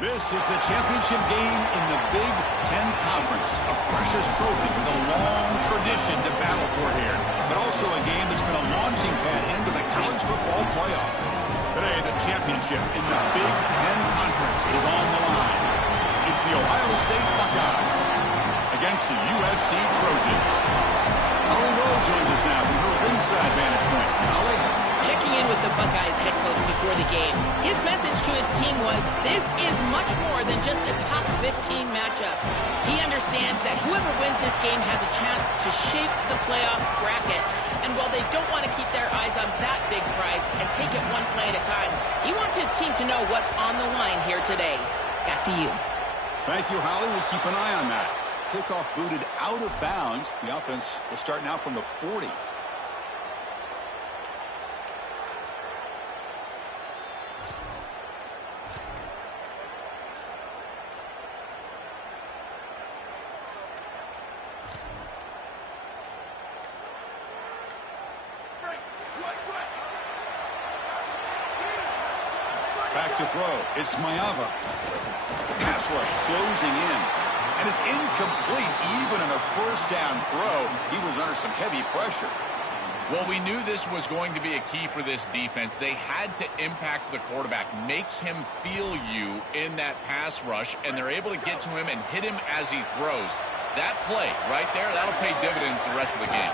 This is the championship game in the Big Ten Conference. A precious trophy with a long tradition to battle for here. But also a game that's been a launching pad into the college football playoff. Today, the championship in the Big Ten Conference is on the line. It's the Ohio State Buckeyes against the USC Trojans. Holly Rowe joins us now from her ringside vantage point. Holly? Checking in with the Buckeyes head coach before the game, his message to his team was, this is much more than just a top 15 matchup. He understands that whoever wins this game has a chance to shape the playoff bracket. And while they don't want to keep their eyes on that big prize and take it one play at a time, he wants his team to know what's on the line here today. Back to you. Thank you, Holly. We'll keep an eye on that. Kickoff booted out of bounds. The offense will start now from the 40. Back to throw. It's Mayava. Pass rush closing in. And it's incomplete even in a first down throw. He was under some heavy pressure. Well, we knew this was going to be a key for this defense. They had to impact the quarterback, make him feel you in that pass rush, and they're able to get to him and hit him as he throws. That play right there, that'll pay dividends the rest of the game.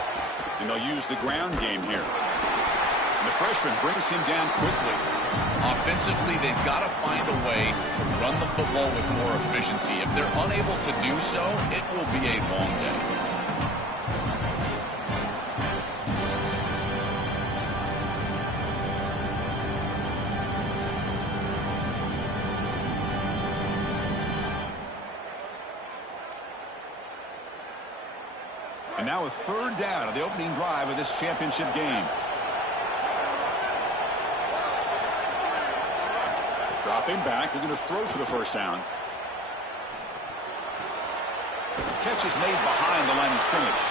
And they'll use the ground game here. And the freshman brings him down quickly. Offensively, they've got to find a way to run the football with more efficiency. If they're unable to do so, it will be a long day. And now a third down of the opening drive of this championship game. Dropping back, they're going to throw for the first down. Catch is made behind the line of scrimmage.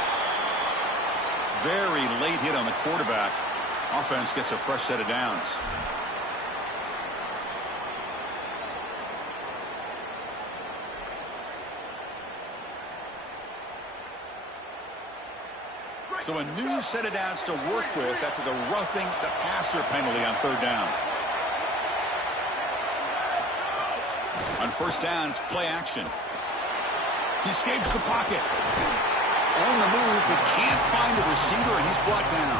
Very late hit on the quarterback. Offense gets a fresh set of downs. So a new set of downs to work with after the roughing the passer penalty on third down. On first down, it's play action. He escapes the pocket. On the move, but can't find a receiver, and he's brought down.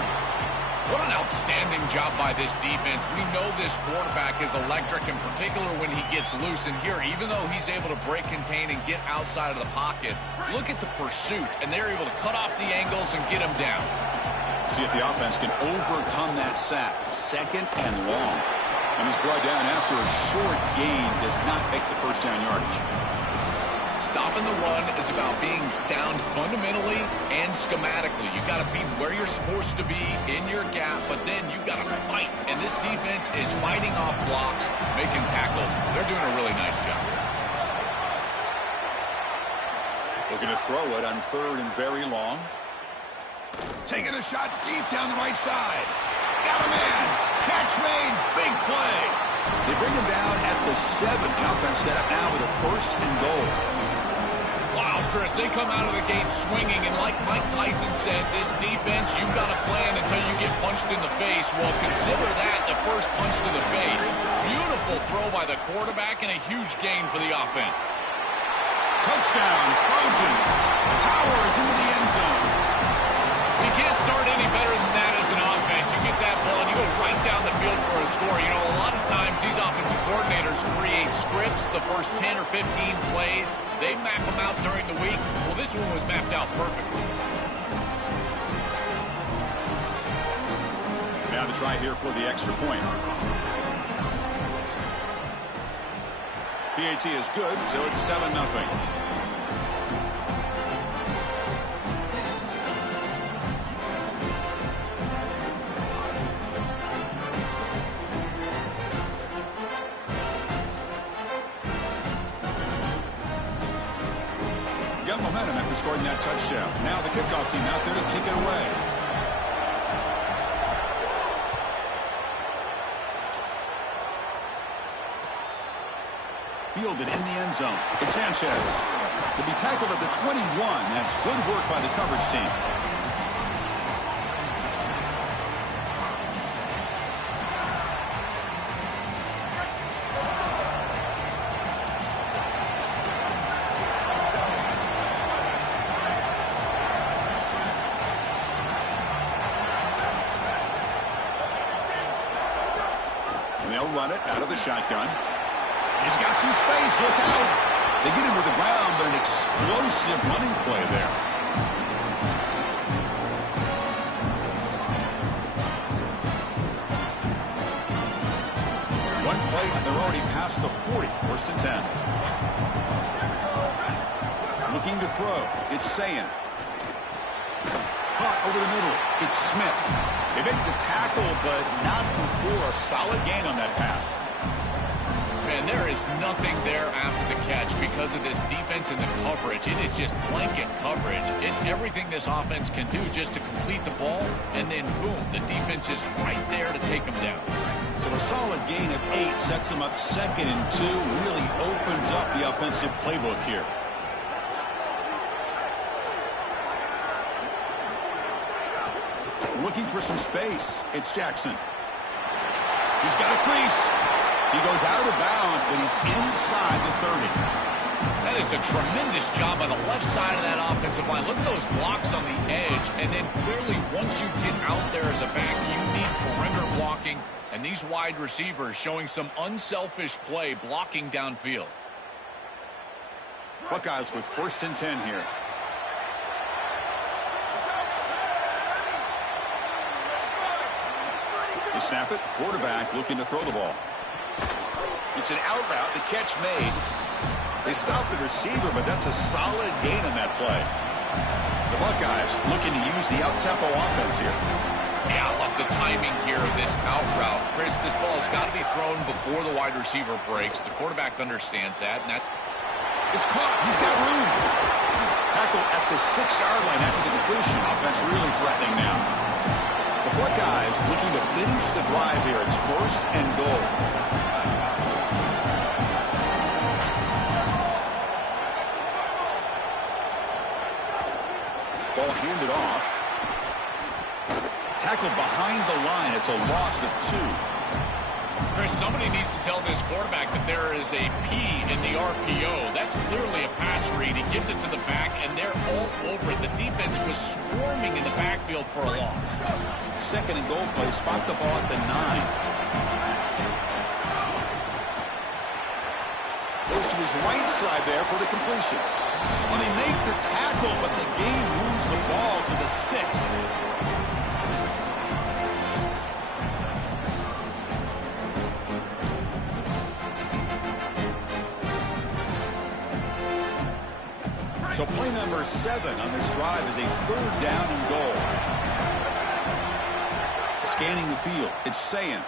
What an outstanding job by this defense. We know this quarterback is electric, in particular when he gets loose. And here, even though he's able to break, contain, and get outside of the pocket, look at the pursuit, and they're able to cut off the angles and get him down. See if the offense can overcome that sack. Second and long. And he's brought down after a short gain. Does not make the first down yardage. stopping the run is about being sound fundamentally and schematically. You've got to be where you're supposed to be in your gap, but then you've got to fight. And this defense is fighting off blocks, making tackles. They're doing a really nice job. Looking to throw it on 3rd and very long. Taking a shot deep down the right side. Got a man. Catch made. Big play. They bring him down at the 7. The offense set up now with a 1st and goal. Wow, Chris, they come out of the gate swinging, and like Mike Tyson said, this defense, you've got to plan until you get punched in the face. Well, consider that the first punch to the face. Beautiful throw by the quarterback and a huge gain for the offense. Touchdown, Trojans. Powers into the end zone. You can't start any better than that as an offense. You get that ball and you go right down the field for a score. You know, a lot of times these offensive coordinators create scripts, the first 10 or 15 plays. They map them out during the week. Well, this one was mapped out perfectly. Now the try here for the extra point. PAT is good, so it's 7-0. Got momentum after scoring that touchdown. Now the kickoff team out there to kick it away. Fielded in the end zone. It's Sanchez. To be tackled at the 21. That's good work by the coverage team. And they'll run it out of the shotgun. He's got some space. Look out. They get him to the ground, but an explosive running play there. One play, and they're already past the 40. 1st and 10. Looking to throw. It's Sayan. Caught over the middle. It's Smith. They make the tackle, but not before a solid gain on that pass. And there is nothing there after the catch because of this defense and the coverage. It is just blanket coverage. It's everything this offense can do just to complete the ball, and then boom, the defense is right there to take them down. So a solid gain of 8 sets them up 2nd and 2, really opens up the offensive playbook here. Looking for some space. It's Jackson. He's got a crease. He goes out of bounds, but he's inside the 30. That is a tremendous job on the left side of that offensive line. Look at those blocks on the edge. And then clearly once you get out there as a back, you need perimeter blocking. And these wide receivers showing some unselfish play blocking downfield. Buckeyes with 1st and 10 here. They snap it. Quarterback looking to throw the ball. It's an out route. The catch made. They stop the receiver, but that's a solid gain on that play. The Buckeyes looking to use the out-tempo offense here. Yeah, I love the timing here of this out route. Chris, this ball has got to be thrown before the wide receiver breaks. The quarterback understands that. It's caught. He's got room. Tackle at the 6-yard line after the completion. Offense really threatening now. The Buckeyes looking to finish the drive here. It's 1st and goal. Ball handed off. Tackled behind the line. It's a loss of 2. Chris, somebody needs to tell this quarterback that there is a P in the RPO. That's clearly a pass read. He gives it to the back, and they're all over it. The defense was swarming in the backfield for a loss. 2nd and goal play. Spot the ball at the 9. Goes to his right side there for the completion. Well, they make the tackle, but the game moves the ball to the 6. So play number 7 on this drive is a 3rd down and goal. Scanning the field, it's Sayin.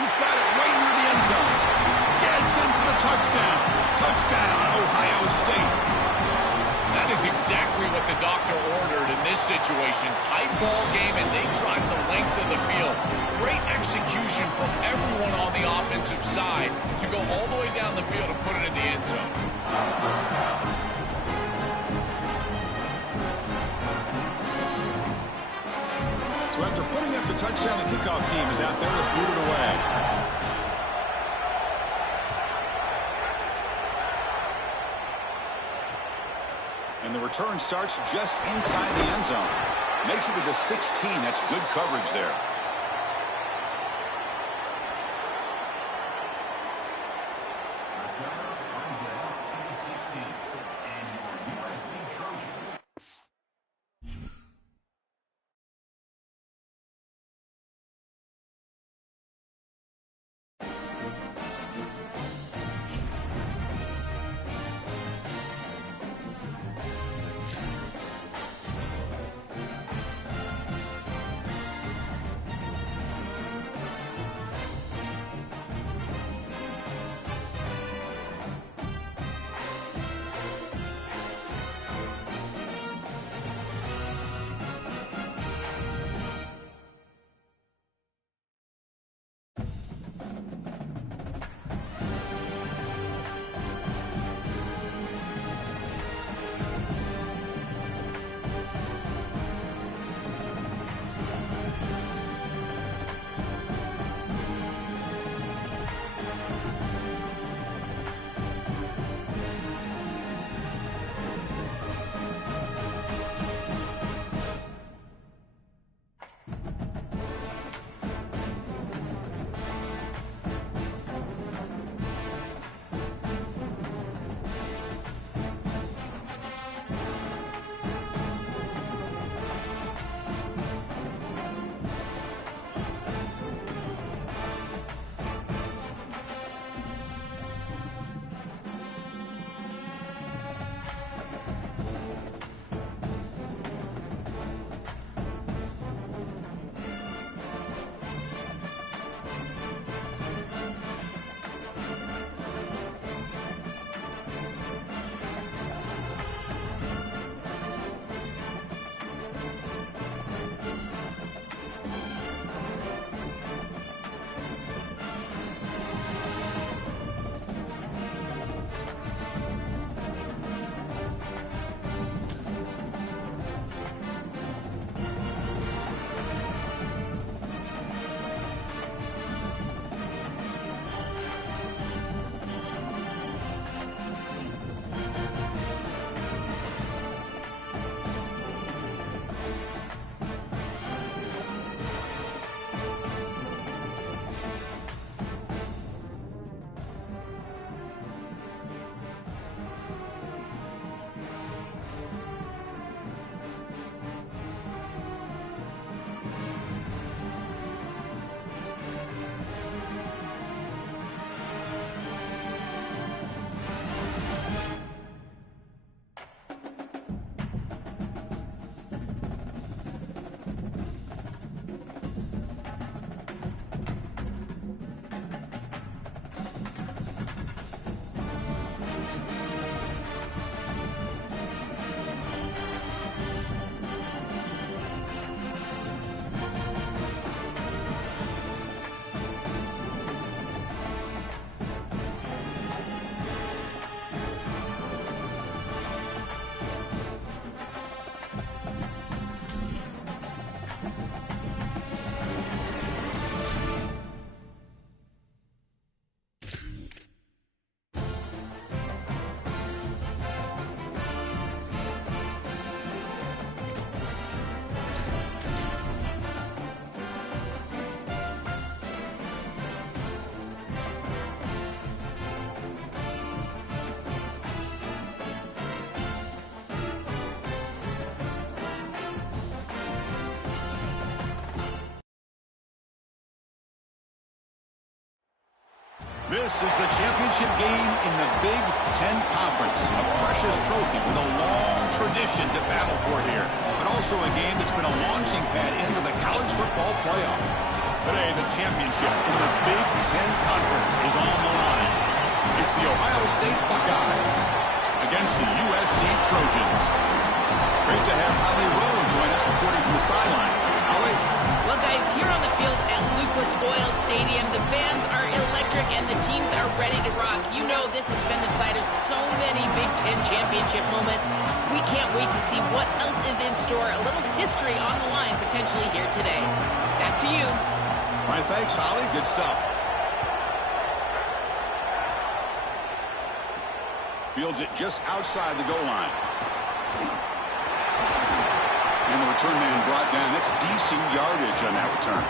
He's got it right near the end zone. Gets in for the touchdown. Touchdown, Ohio State. That is exactly what the doctor ordered in this situation. Tight ball game, and they drive the length of the field. Great execution from everyone on the offensive side to go all the way down the field and put it in the end zone. So after putting up the touchdown, the kickoff team is out there to boot it away. And the return starts just inside the end zone. Makes it to the 16. That's good coverage there. This is the championship game in the Big Ten Conference. A precious trophy with a long tradition to battle for here. But also a game that's been a launching pad into the college football playoff. Today, the championship in the Big Ten Conference is on the line. It's the Ohio State Buckeyes against the USC Trojans. Great to have Holly Rowe join us reporting from the sidelines. Holly? Well, guys, here on the field at Lucas Oil Stadium, the fans are electric and the teams are ready to rock. You know this has been the site of so many Big Ten championship moments. We can't wait to see what else is in store. A little history on the line potentially here today. Back to you. All right, thanks, Holly. Good stuff. Fields it just outside the goal line. And the return man brought down. That's decent yardage on that return.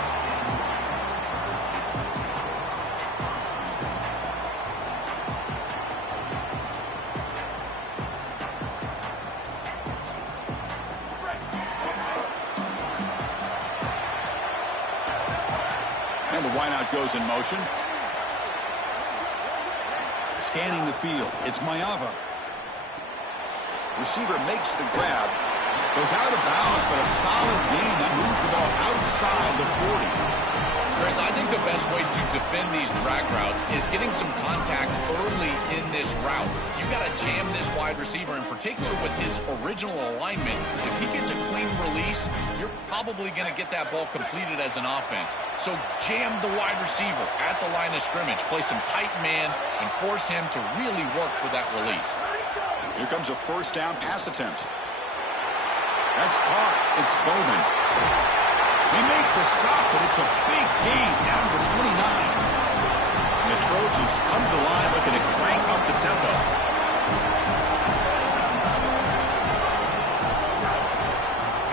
And the wideout goes in motion. Scanning the field. It's Mayava. Receiver makes the grab. Goes out of bounds, but a solid gain that moves the ball outside the 40. Chris, I think the best way to defend these drag routes is getting some contact early in this route. You've got to jam this wide receiver, in particular with his original alignment. If he gets a clean release, you're probably going to get that ball completed as an offense. So jam the wide receiver at the line of scrimmage. Play some tight man and force him to really work for that release. Here comes a first down pass attempt. That's caught. It's Bowman. They make the stop, but it's a big gain down to the 29. And the Trojans come to the line looking to crank up the tempo.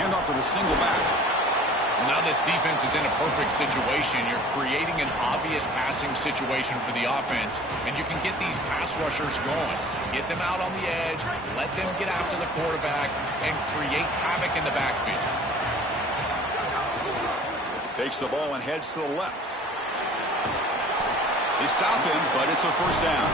Hand off to the single back. Well, now this defense is in a perfect situation. You're creating an obvious passing situation for the offense, and you can get these pass rushers going. Get them out on the edge, let them get after the quarterback, and create havoc in the backfield. Takes the ball and heads to the left. They stop him, but it's a first down.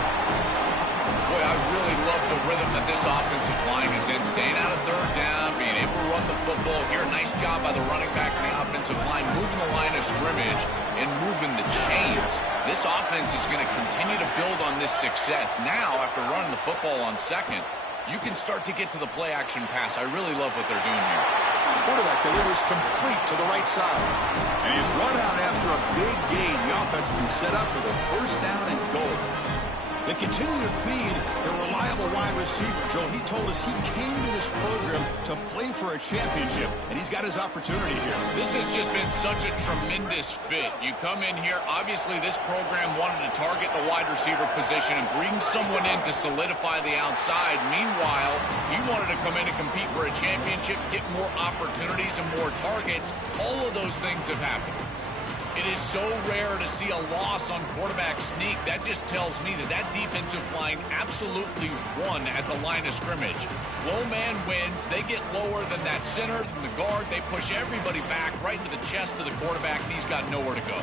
Boy, I really love the rhythm that this offensive line is in. Staying out of third down, being able to run the football here. Nice job by the running back and the offensive line, moving the line of scrimmage and moving the chains. This offense is going to continue to build on this success. Now, after running the football on second, you can start to get to the play-action pass. I really love what they're doing here. Quarterback delivers complete to the right side. And he's run out after a big gain. The offense has been set up with a first down and goal. They continue to feed their reliable wide receiver. Joe, he told us he came to this program to play for a championship, and he's got his opportunity here. This has just been such a tremendous fit. You come in here, obviously this program wanted to target the wide receiver position and bring someone in to solidify the outside. Meanwhile, he wanted to come in and compete for a championship, get more opportunities and more targets. All of those things have happened. It is so rare to see a loss on quarterback sneak. That just tells me that that defensive line absolutely won at the line of scrimmage. Low man wins. They get lower than that center, than the guard. They push everybody back right into the chest of the quarterback, and he's got nowhere to go.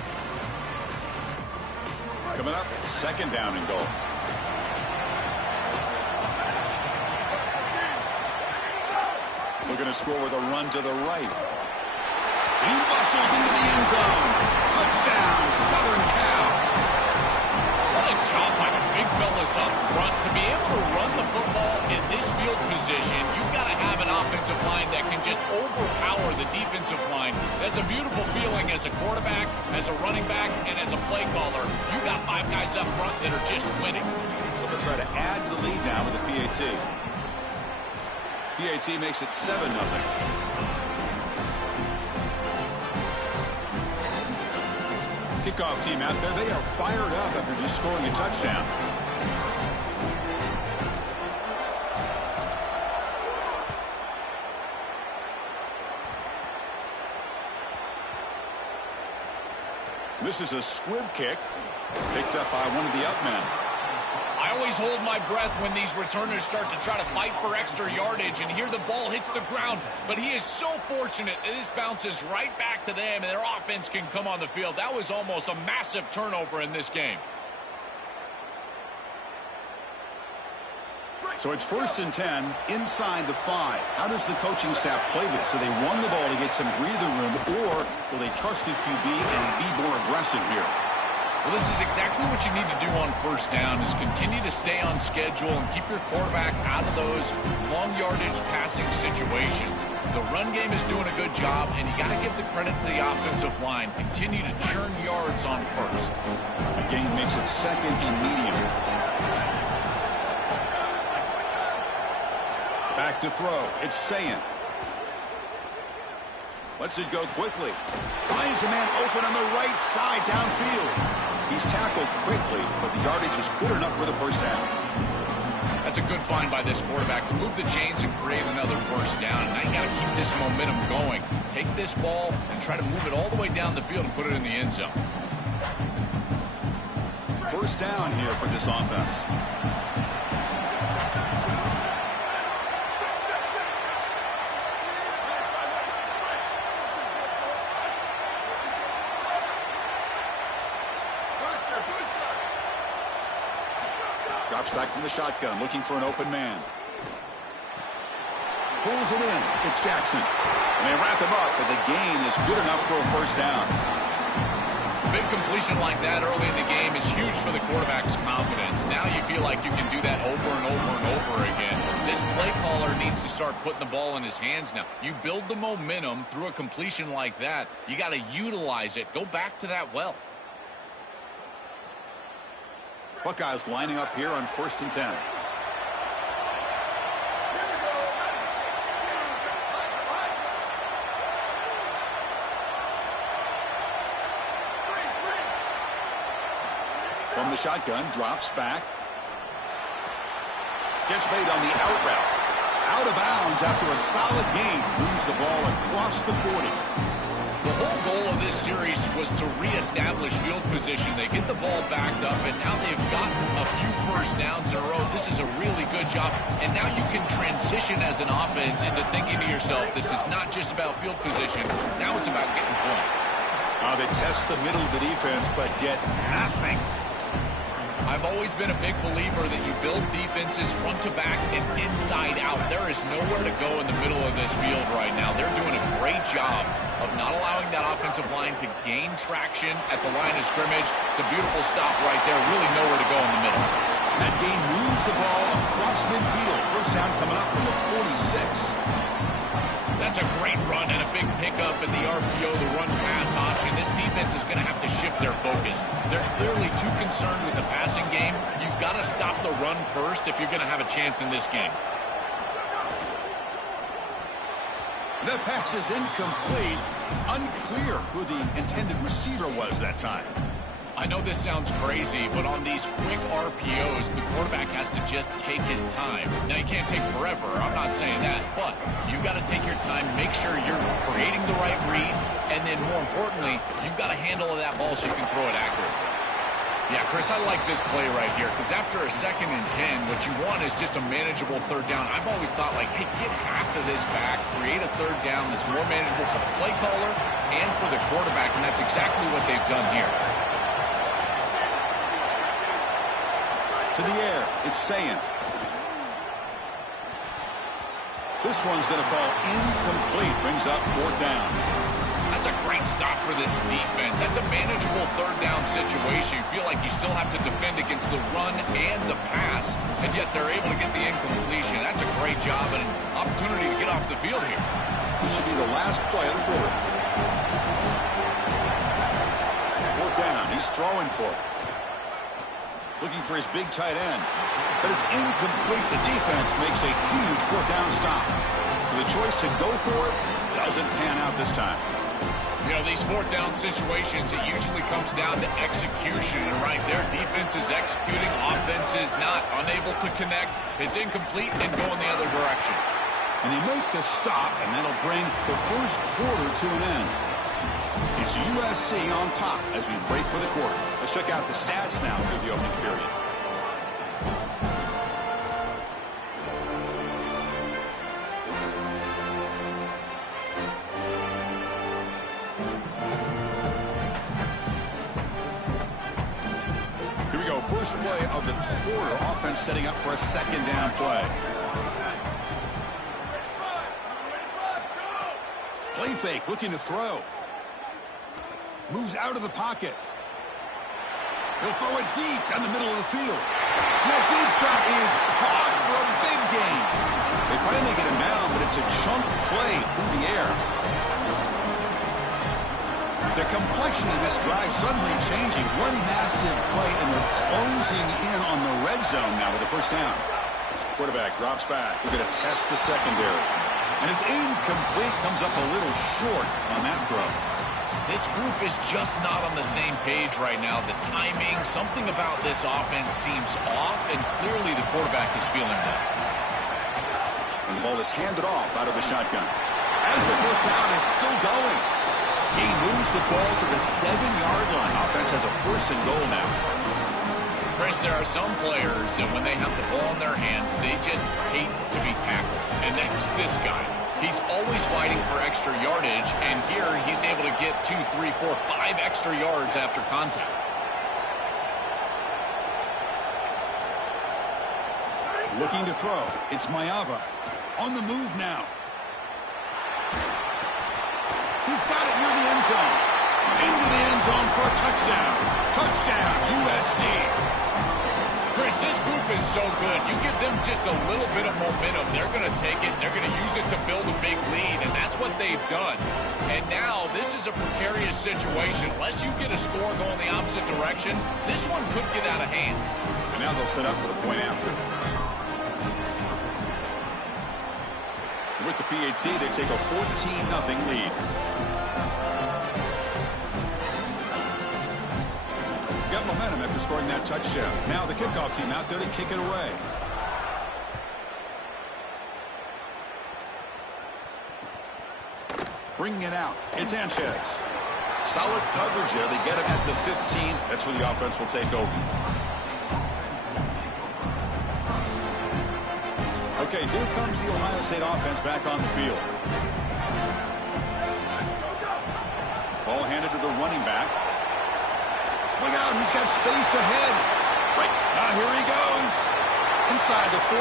Coming up, second down and goal. Looking to score with a run to the right. He muscles into the end zone. Touchdown, Southern Cal. What a job by the big fellas up front. To be able to run the football in this field position, you've got to have an offensive line that can just overpower the defensive line. That's a beautiful feeling as a quarterback, as a running back, and as a play caller. You got five guys up front that are just winning. So they'll try to add to the lead now with the PAT. PAT makes it 7-0. Kickoff team out there. They are fired up after just scoring a touchdown. This is a squib kick picked up by one of the up men. I always hold my breath when these returners start to try to fight for extra yardage, and here the ball hits the ground. But he is so fortunate that this bounces right back to them, and their offense can come on the field. That was almost a massive turnover in this game. So it's 1st and 10 inside the 5. How does the coaching staff play this? So they run the ball to get some breather room, or will they trust the QB and be more aggressive here? Well, this is exactly what you need to do on 1st down, is continue to stay on schedule and keep your quarterback out of those long yardage passing situations. The run game is doing a good job, and you got to give the credit to the offensive line. Continue to churn yards on 1st. A gain makes it 2nd and medium. Back to throw. It's Sayin. Lets it go quickly. Finds a man open on the right side downfield. He's tackled quickly, but the yardage is good enough for the 1st down. That's a good find by this quarterback to move the chains and create another 1st down. Now you got to keep this momentum going. Take this ball and try to move it all the way down the field and put it in the end zone. 1st down here for this offense. Drops back from the shotgun, looking for an open man. Pulls it in. It's Jackson. And they wrap him up, but the gain is good enough for a 1st down. A big completion like that early in the game is huge for the quarterback's confidence. Now you feel like you can do that over and over and over again. This play caller needs to start putting the ball in his hands now. You build the momentum through a completion like that. You got to utilize it. Go back to that well. Buckeyes lining up here on 1st and 10. From the shotgun, drops back. Gets made on the out route. Out of bounds after a solid gain. Moves the ball across the 40. The whole goal of this series was to reestablish field position. They get the ball backed up, and now they've gotten a few 1st downs in a row. This is a really good job. And now you can transition as an offense into thinking to yourself, this is not just about field position. Now it's about getting points. They test the middle of the defense, but get nothing. I've always been a big believer that you build defenses front to back and inside out. There is nowhere to go in the middle of this field right now. They're doing a great job of not allowing that offensive line to gain traction at the line of scrimmage. It's a beautiful stop right there. Really nowhere to go in the middle. And that gain moves the ball across midfield. 1st down coming up from the 46. That's a great run and a big pickup in the RPO, the run-pass option. This defense is going to have to shift their focus. They're clearly too concerned with the passing game. You've got to stop the run first if you're going to have a chance in this game. The pass is incomplete. Unclear who the intended receiver was that time. I know this sounds crazy, but on these quick RPOs, the quarterback has to just take his time. Now, you can't take forever. I'm not saying that, but you've got to take your time, make sure you're creating the right read, and then more importantly, you've got a handle of that ball so you can throw it accurately. Yeah, Chris, I like this play right here because after a 2nd and 10, what you want is just a manageable 3rd down. I've always thought, like, hey, get half of this back, create a 3rd down that's more manageable for the play caller and for the quarterback, and that's exactly what they've done here. To the air, it's Sayin. This one's going to fall incomplete. Brings up 4th down. That's a great stop for this defense. That's a manageable 3rd down situation. You feel like you still have to defend against the run and the pass, and yet they're able to get the incompletion. That's a great job and an opportunity to get off the field here. This should be the last play of the quarter. 4th down. He's throwing for it. Looking for his big tight end. But it's incomplete. The defense makes a huge 4th down stop. So the choice to go for it doesn't pan out this time. You know, these 4th down situations, it usually comes down to execution. And right there, defense is executing, offense is not. Unable to connect. It's incomplete and going the other direction. And they make the stop, and that'll bring the 1st quarter to an end. It's USC on top as we break for the quarter. Let's check out the stats now through the opening period. first play of the quarter. Offense setting up for a second down play. Play fake, looking to throw. Moves out of the pocket. He'll throw it deep down the middle of the field. That deep shot is caught for a big gain. They finally get him down, but it's a chunk play through the air. The complexion of this drive suddenly changing. One massive play, and they're closing in on the red zone now with a first down. Quarterback drops back. We're going to test the secondary. And it's incomplete. Comes up a little short on that throw. This group is just not on the same page right now. The timing, something about this offense seems off, and clearly the quarterback is feeling that. And the ball is handed off out of the shotgun. As the first down is still going. He moves the ball to the 7-yard line. Offense has a first and goal now. Chris, there are some players that when they have the ball in their hands, they just hate to be tackled. And that's this guy. He's always fighting for extra yardage, and here he's able to get 2, 3, 4, 5 extra yards after contact. Looking to throw. It's Maeva. On the move now. He's got it near the end zone. Into the end zone for a touchdown. Touchdown, USC. Chris, this group is so good. You give them just a little bit of momentum, they're going to take it, they're going to use it to build a big lead, and that's what they've done. And now, this is a precarious situation. Unless you get a score going the opposite direction, this one could get out of hand. And now they'll set up for the point after. With the PHC, they take a 14-0 lead. Got momentum after scoring that touchdown. Now the kickoff team out there to kick it away. Bringing it out. It's Sanchez. Solid coverage there. They get him at the 15. That's where the offense will take over. Okay, here comes the Ohio State offense back on the field. Ball handed to the running back. Look out, he's got space ahead. Right, now here he goes. Inside the 40.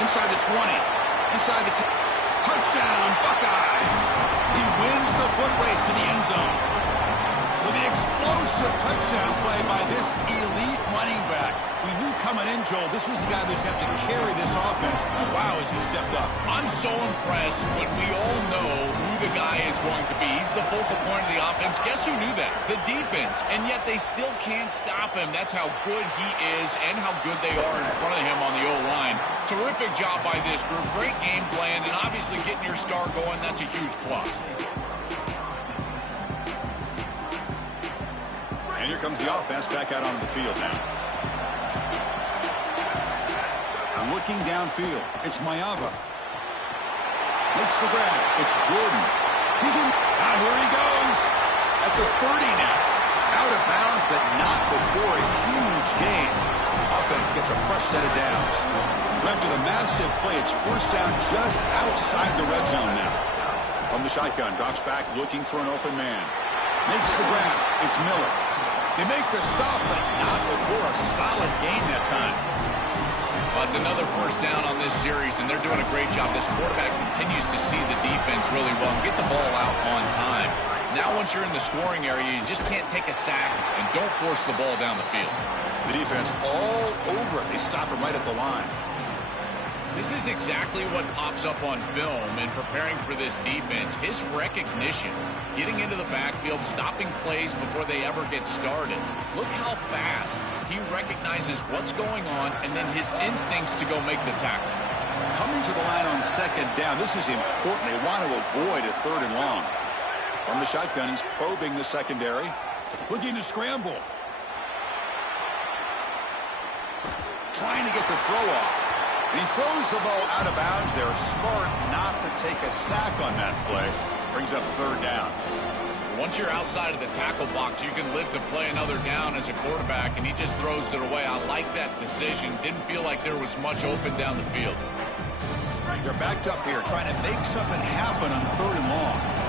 Inside the 20. Inside the 10. Touchdown, Buckeyes. He wins the foot race to the end zone. So the explosive touchdown play by this elite running back. We knew coming in, Joel, this was the guy who's got to carry this offense. Wow, as he stepped up. I'm so impressed when we all know who the guy is going to be. He's the focal point of the offense. Guess who knew that? The defense. And yet they still can't stop him. That's how good he is and how good they are in front of him on the O-line. Terrific job by this group. Great game plan, and obviously getting your star going, that's a huge plus. And here comes the offense back out onto the field now. Looking downfield. It's Maeva. Makes the grab. It's Jordan. He's in. Now here he goes. At the 30 now. Out of bounds, but not before a huge gain. Offense gets a fresh set of downs. So after the massive play, it's first down just outside the red zone now. From the shotgun, drops back looking for an open man. Makes the grab. It's Miller. They make the stop, but not before a solid gain that time. Well, it's another first down on this series, and they're doing a great job. This quarterback continues to see the defense really well and get the ball out on time. Now, once you're in the scoring area, you just can't take a sack and don't force the ball down the field. The defense all over it. They stop him right at the line. This is exactly what pops up on film in preparing for this defense. His recognition, getting into the backfield, stopping plays before they ever get started. Look how fast he recognizes what's going on and then his instincts to go make the tackle. Coming to the line on second down, this is important. They want to avoid a third and long. From the shotgun, he's probing the secondary. Looking to scramble. Trying to get the throw off. And he throws the ball out of bounds there. Smart not to take a sack on that play. Brings up third down. Once you're outside of the tackle box, you can live to play another down as a quarterback, and he just throws it away. I like that decision. Didn't feel like there was much open down the field. They're backed up here, trying to make something happen on third and long.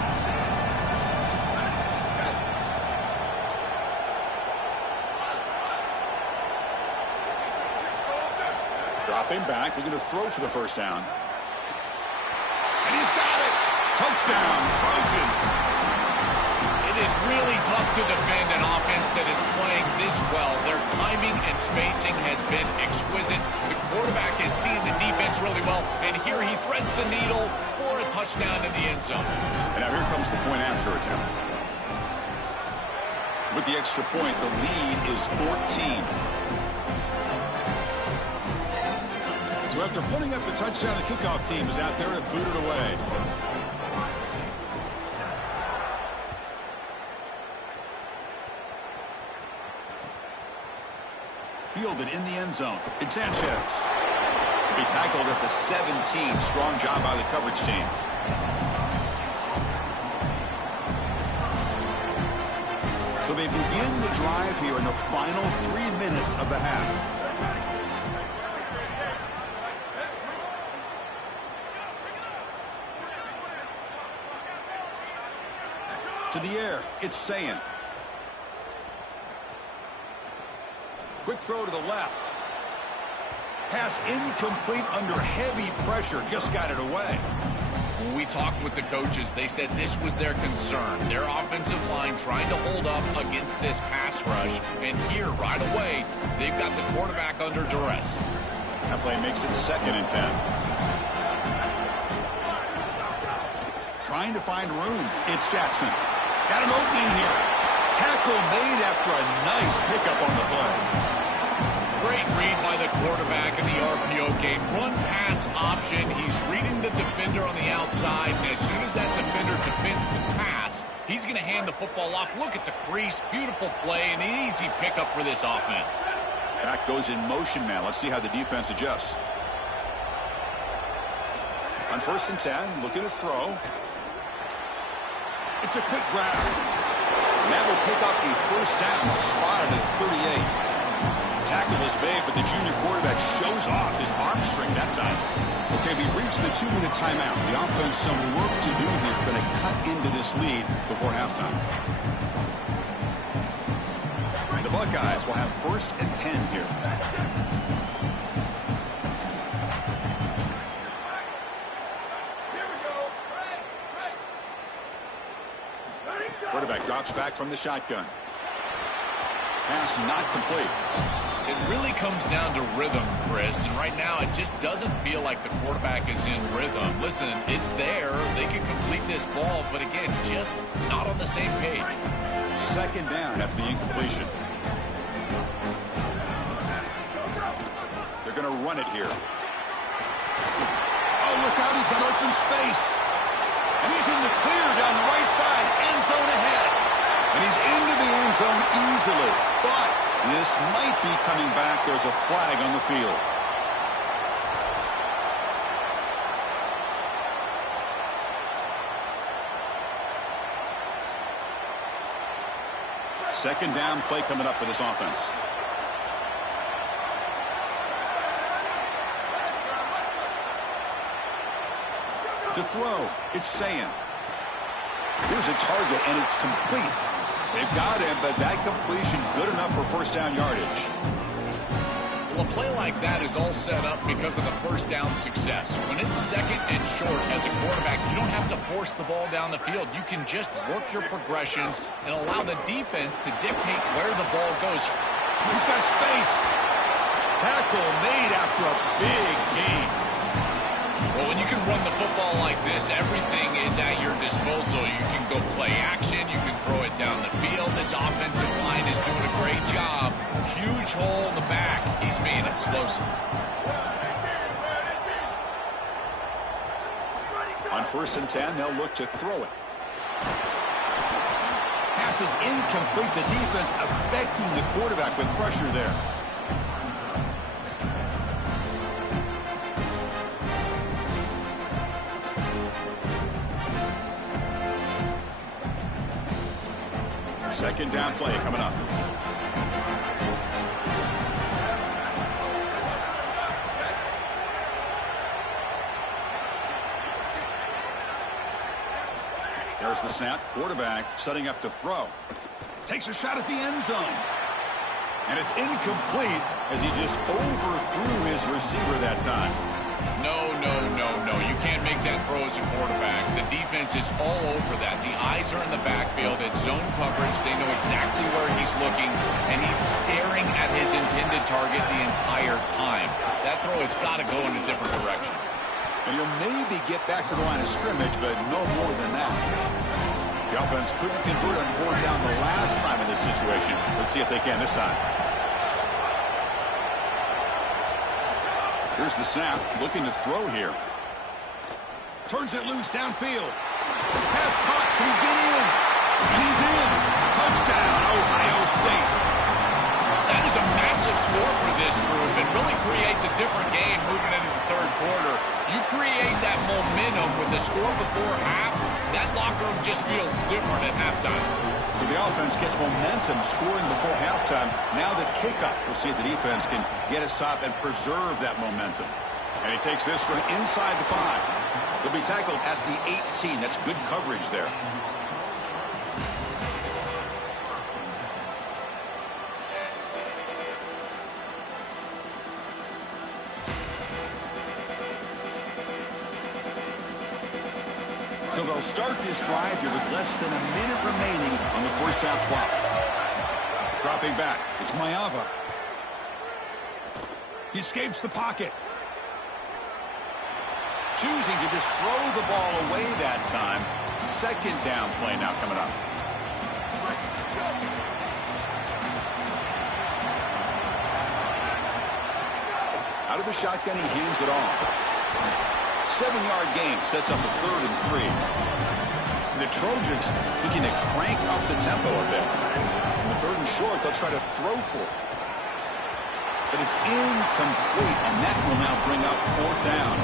Dropping back, looking to throw for the first down. And he's got it! Touchdown, Trojans! It is really tough to defend an offense that is playing this well. Their timing and spacing has been exquisite. The quarterback is seeing the defense really well, and here he threads the needle for a touchdown in the end zone. And now here comes the point after attempt. With the extra point, the lead is 14. So after putting up a touchdown, the kickoff team is out there to boot it away. Fielded in the end zone. It's Sanchez. He tackled at the 17. Strong job by the coverage team. So they begin the drive here in the final 3 minutes of the half. To the air, it's Sayin. Quick throw to the left. Pass incomplete under heavy pressure. Just got it away. When we talked with the coaches, they said this was their concern. Their offensive line trying to hold up against this pass rush. And here, right away, they've got the quarterback under duress. That play makes it 2nd and 10. Trying to find room. It's Jackson. Got an opening here. Tackle made after a nice pickup on the play. Great read by the quarterback in the RPO game. Run pass option. He's reading the defender on the outside, and as soon as that defender defends the pass, he's going to hand the football off. Look at the crease. Beautiful play, and an easy pickup for this offense. Back goes in motion now. Let's see how the defense adjusts. On 1st and 10, looking to throw. It's a quick grab. And that will pick up a first down. Spotted at 38. Tackle is made, but the junior quarterback shows off his arm string that time. Okay, we reached the 2-minute timeout. The offense some work to do here, trying to cut into this lead before halftime. The Buckeyes will have 1st and 10 here. Quarterback drops back from the shotgun. Pass not complete. It really comes down to rhythm, Chris, and right now it just doesn't feel like the quarterback is in rhythm. Listen, it's there. They can complete this ball, but again, just not on the same page. 2nd down after the incompletion. They're going to run it here. Oh, look out. He's got open space. And he's in the clear down the right side. End zone ahead. And he's into the end zone easily. But this might be coming back. There's a flag on the field. Second down play coming up for this offense. To throw, it's Sayin. Here's a target, and it's complete. They've got him, but that completion good enough for first down yardage. Well, a play like that is all set up because of the first down success. When it's 2nd and short as a quarterback, you don't have to force the ball down the field. You can just work your progressions and allow the defense to dictate where the ball goes. He's got space. Tackle made after a big gain. Well, when you can run the football like this, everything is at your disposal. You can go play action. You can throw it down the field. This offensive line is doing a great job. Huge hole in the back. He's being explosive. On 1st and 10, they'll look to throw it. Pass is incomplete. The defense affecting the quarterback with pressure there. Second down play coming up. There's the snap. Quarterback setting up to throw. Takes a shot at the end zone. And it's incomplete as he just overthrew his receiver that time. No. You can't make that throw as a quarterback. The defense is all over that. The eyes are in the backfield. It's zone coverage. They know exactly where he's looking, and he's staring at his intended target the entire time. That throw has got to go in a different direction. And he'll maybe get back to the line of scrimmage, but no more than that. The offense couldn't convert on fourth down the last time in this situation. Let's see if they can this time. Here's the snap, looking to throw here. Turns it loose downfield. Pass caught, can he get in? And he's in. Touchdown, Ohio State. That is a massive score for this group. It really creates a different game moving into the third quarter. You create that momentum with the score before half, that locker room just feels different at halftime. So the offense gets momentum scoring before halftime. Now the kickoff. We'll see if the defense can get his top and preserve that momentum. And he takes this from inside the 5. He'll be tackled at the 18. That's good coverage there. So they'll start this drive here with less than a minute remaining on the first half clock. Dropping back, it's Mayava. He escapes the pocket. Choosing to just throw the ball away that time. Second down play now coming up. Out of the shotgun, he hands it off. 7-yard gain sets up a 3rd and 3. The Trojans looking to crank up the tempo a bit. In the 3rd and short, they'll try to throw for it. But it's incomplete, and that will now bring up 4th down.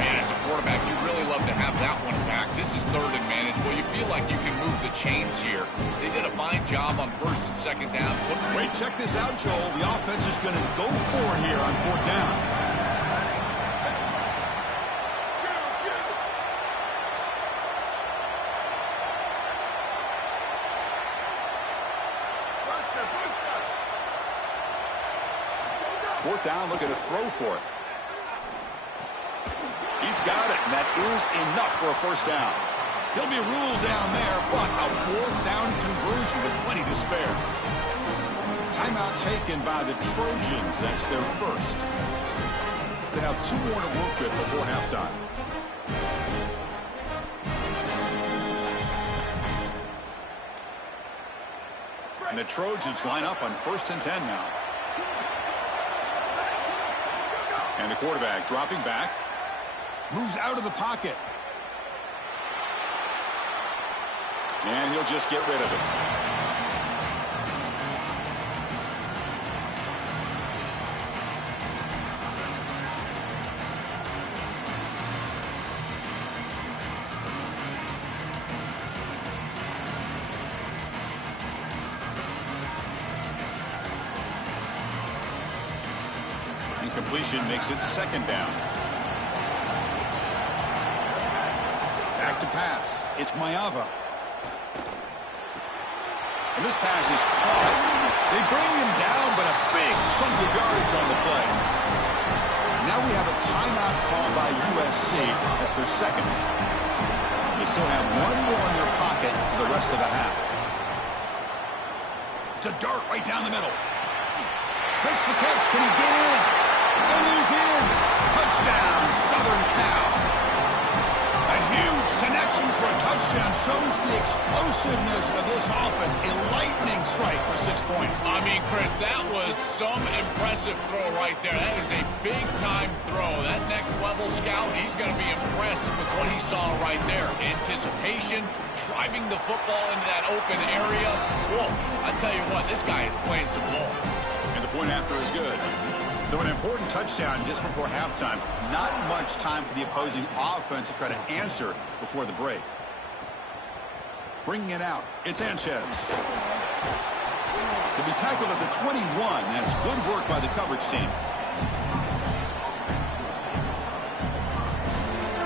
Man, as a quarterback, you'd really love to have that one back. This is 3rd and manageable. You feel like you can move the chains here. They did a fine job on 1st and 2nd down. Wait, check this out, Joel. The offense is going to go for it here on 4th down. Fourth down, looking to throw for it. He's got it, and that is enough for a 1st down. He'll be ruled down there, but a 4th down conversion with plenty to spare. Timeout taken by the Trojans. That's their first. They have 2 more to work with before halftime. And the Trojans line up on 1st and 10 now. And the quarterback dropping back. Moves out of the pocket. And he'll just get rid of it. Incompletion makes it 2nd down. Back to pass. It's Mayava. And this pass is caught. They bring him down, but a big chunk of yardage on the play. Now we have a timeout call by USC. That's their 2nd. They still have 1 more in their pocket for the rest of the half. It's a dart right down the middle. Makes the catch. Can he get in? And he's in. Touchdown, Southern Cal. A huge connection for a touchdown shows the explosiveness of this offense. A lightning strike for 6 points. I mean, Chris, that was some impressive throw right there. That is a big-time throw. That next-level scout, he's going to be impressed with what he saw right there. Anticipation, driving the football into that open area. Whoa, I tell you what, this guy is playing some ball. And the point after is good. So an important touchdown just before halftime. Not much time for the opposing offense to try to answer before the break. Bringing it out, it's Sanchez. He'll be tackled at the 21. That's good work by the coverage team.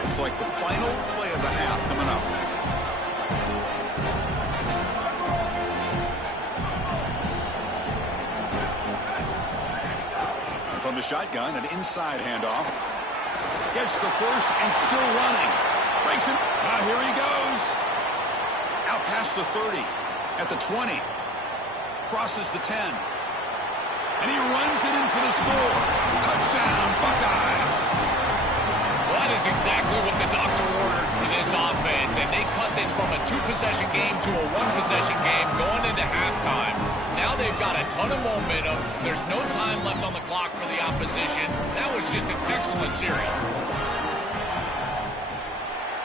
Looks like the final play of the half coming up. From the shotgun, an inside handoff. Gets the first and still running. Breaks it. Here he goes. Out past the 30. At the 20. Crosses the 10. And he runs it in for the score. Touchdown, Buckeyes. Well, that is exactly what the doctor ordered for this offense, and they cut this from a two-possession game to a one-possession game going into halftime. Now they've got a ton of momentum. There's no time left on the clock for the opposition. That was just an excellent series.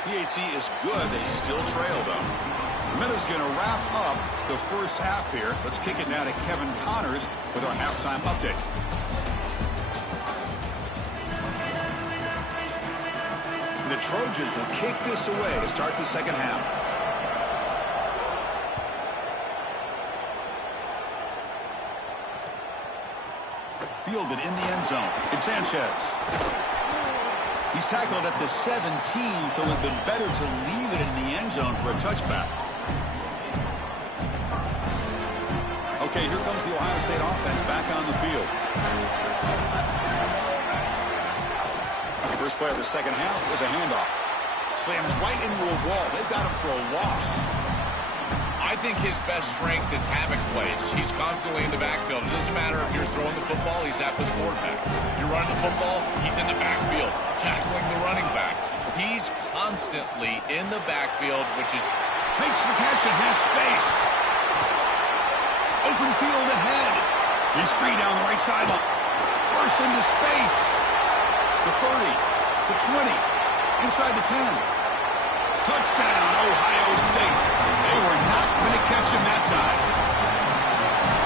PHC is good. They still trail, though. Minute's going to wrap up the first half here. Let's kick it now to Kevin Connors with our halftime update. The Trojans will kick this away to start the second half. Fielded in the end zone. It's Sanchez. He's tackled at the 17, so it would have been better to leave it in the end zone for a touchback. Okay, here comes the Ohio State offense back on the field. First play of the second half is a handoff. Slams right into a wall. They've got him for a loss. I think his best strength is havoc plays. He's constantly in the backfield. It doesn't matter if you're throwing the football, he's after the quarterback. You're running the football, he's in the backfield, tackling the running back. He's constantly in the backfield, which is... Makes the catch and has space. Open field ahead. He's free down the right sideline. Bursts into space. The 30, the 20, inside the 10. Touchdown, Ohio State. They were not going to catch him that time.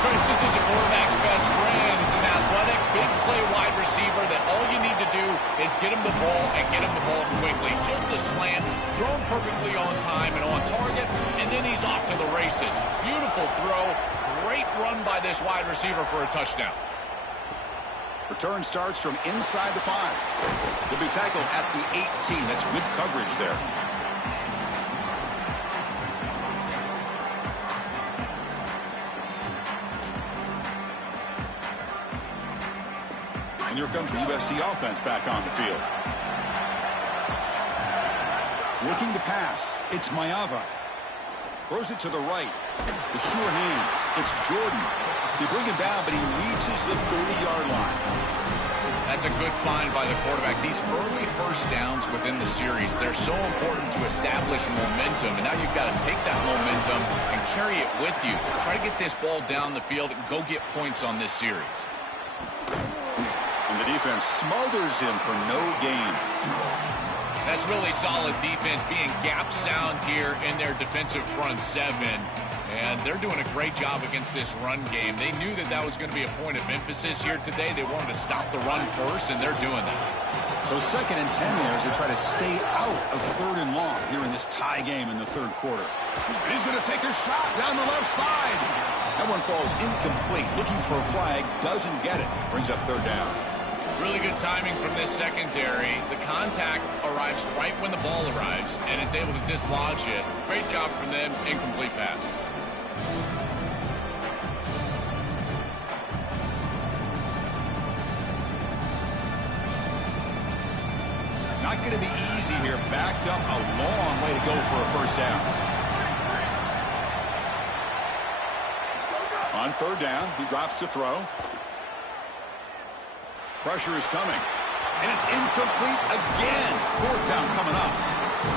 Chris, this is a quarterback's best friend. He's an athletic, big play wide receiver that all you need to do is get him the ball and get him the ball quickly. Just a slant, throw him perfectly on time and on target, and then he's off to the races. Beautiful throw. Great run by this wide receiver for a touchdown. Return starts from inside the 5. He'll be tackled at the 18. That's good coverage there. And here comes the USC offense back on the field. Looking to pass. It's Mayava. Throws it to the right. The sure hands. It's Jordan. They bring him down, but he reaches the 30-yard line. That's a good find by the quarterback. These early first downs within the series, they're so important to establish momentum. And now you've got to take that momentum and carry it with you. Try to get this ball down the field and go get points on this series. And the defense smothers him for no gain. That's really solid defense, being gap sound here in their defensive front 7. And they're doing a great job against this run game. They knew that that was going to be a point of emphasis here today. They wanted to stop the run first, and they're doing that. So 2nd and 10 here as they try to stay out of 3rd and long here in this tie game in the 3rd quarter. And he's going to take a shot down the left side. That one falls incomplete. Looking for a flag, doesn't get it. Brings up 3rd down. Really good timing from this secondary. The contact arrives right when the ball arrives, and it's able to dislodge it. Great job from them. Incomplete pass. Not going to be easy here. Backed up a long way to go for a first down. On 3rd down, he drops to throw. Pressure is coming. And it's incomplete again. 4th down coming up.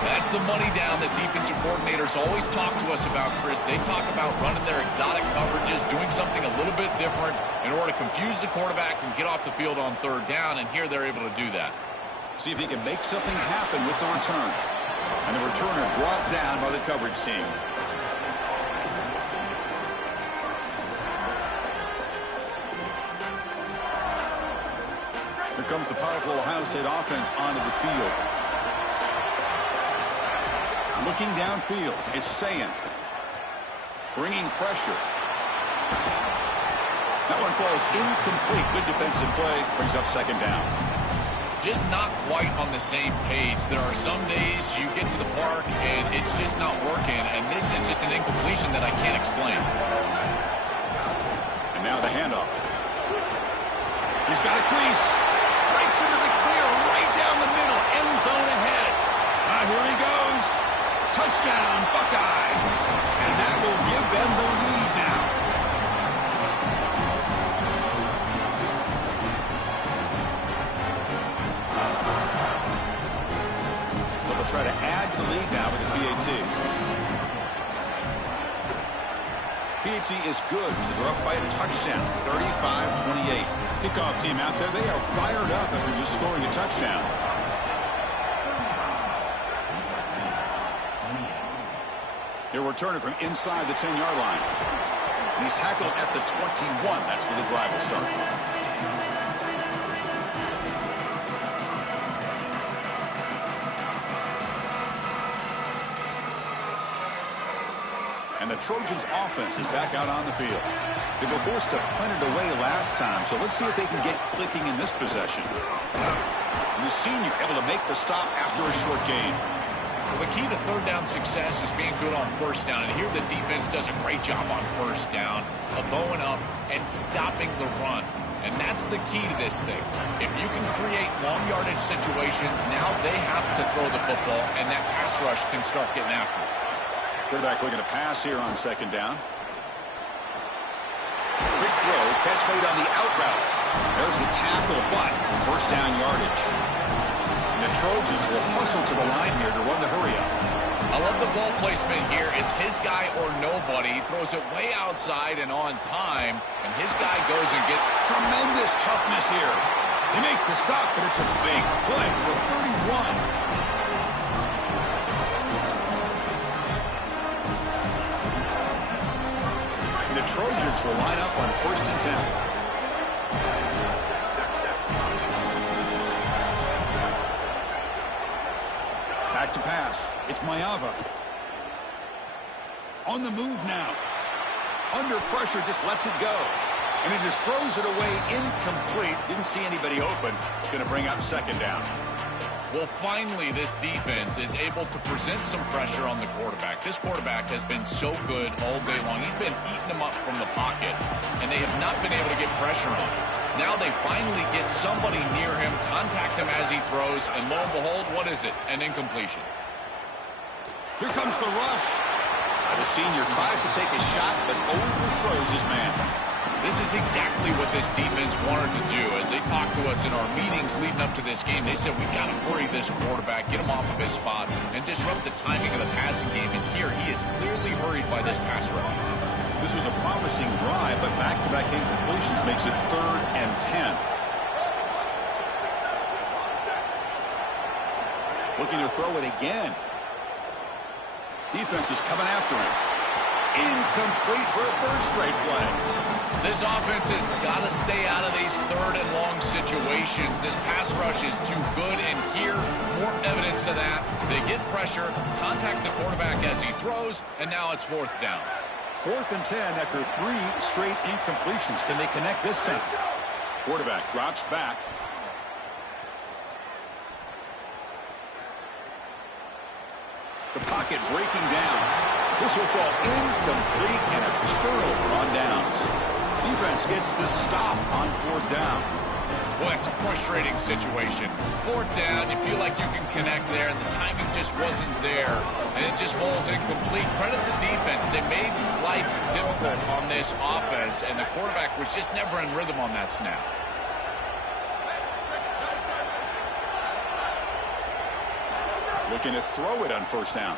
That's the money down that defensive coordinators always talk to us about, Chris. They talk about running their exotic coverages, doing something a little bit different in order to confuse the quarterback and get off the field on 3rd down, and here they're able to do that. See if he can make something happen with the return. And the returner brought down by the coverage team. Here comes the powerful Ohio State offense onto the field. Looking downfield, it's Sayan. Bringing pressure. That one falls incomplete. Good defensive play. Brings up 2nd down. Just not quite on the same page. There are some days you get to the park and it's just not working, and this is just an incompletion that I can't explain. And now the handoff. He's got a crease. Breaks into the clear right down the middle. End zone ahead. Here he goes. Touchdown, Buckeyes. And that will give them the lead now. So they'll try to add to the lead now with the PAT. PAT is good, so they're up by a touchdown, 35-28. Kickoff team out there, they are fired up after just scoring a touchdown. He'll return it from inside the 10-yard line. And he's tackled at the 21. That's where the drive will start. And the Trojans offense is back out on the field. They were forced to punt it away last time, so let's see if they can get clicking in this possession. And the senior able to make the stop after a short gain. Well, the key to third down success is being good on first down. And here the defense does a great job on first down of bowing up and stopping the run. And that's the key to this thing. If you can create long yardage situations, now they have to throw the football, and that pass rush can start getting after it. Quarterback looking to pass here on second down. Quick throw, catch made on the out route. There's the tackle, but first down yardage. And the Trojans will hustle to the line here to run the hurry up. I love the ball placement here. It's his guy or nobody. He throws it way outside and on time, and his guy goes and gets tremendous toughness here. They make the stop, but it's a big play for 31. The Trojans will line up on 1st and 10. Back to pass. It's Mayava. On the move now. Under pressure, just lets it go. And he just throws it away incomplete. Didn't see anybody open. Going to bring up second down. Well, finally, this defense is able to present some pressure on the quarterback. This quarterback has been so good all day long. He's been eating them up from the pocket, and they have not been able to get pressure on him. Now they finally get somebody near him, contact him as he throws, and lo and behold, what is it? An incompletion. Here comes the rush. The senior tries to take a shot, but overthrows his man. This is exactly what this defense wanted to do. As they talked to us in our meetings leading up to this game, they said, we've got to hurry this quarterback, get him off of his spot, and disrupt the timing of the passing game. And here, he is clearly hurried by this pass rush. This was a promising drive, but back-to-back incompletions makes it 3rd and 10. Looking to throw it again. Defense is coming after him. Incomplete for a 3rd straight play. This offense has got to stay out of these 3rd and long situations. This pass rush is too good, and here, more evidence of that. They get pressure, contact the quarterback as he throws, and now it's 4th down. 4th and 10 after 3 straight incompletions. Can they connect this time? Quarterback drops back. The pocket breaking down. This will fall incomplete and a turnover on downs. Defense gets the stop on 4th down. Boy, it's a frustrating situation. 4th down, you feel like you can connect there, and the timing just wasn't there, and it just falls incomplete. Credit the defense. They made life difficult on this offense, and the quarterback was just never in rhythm on that snap. Looking to throw it on 1st down.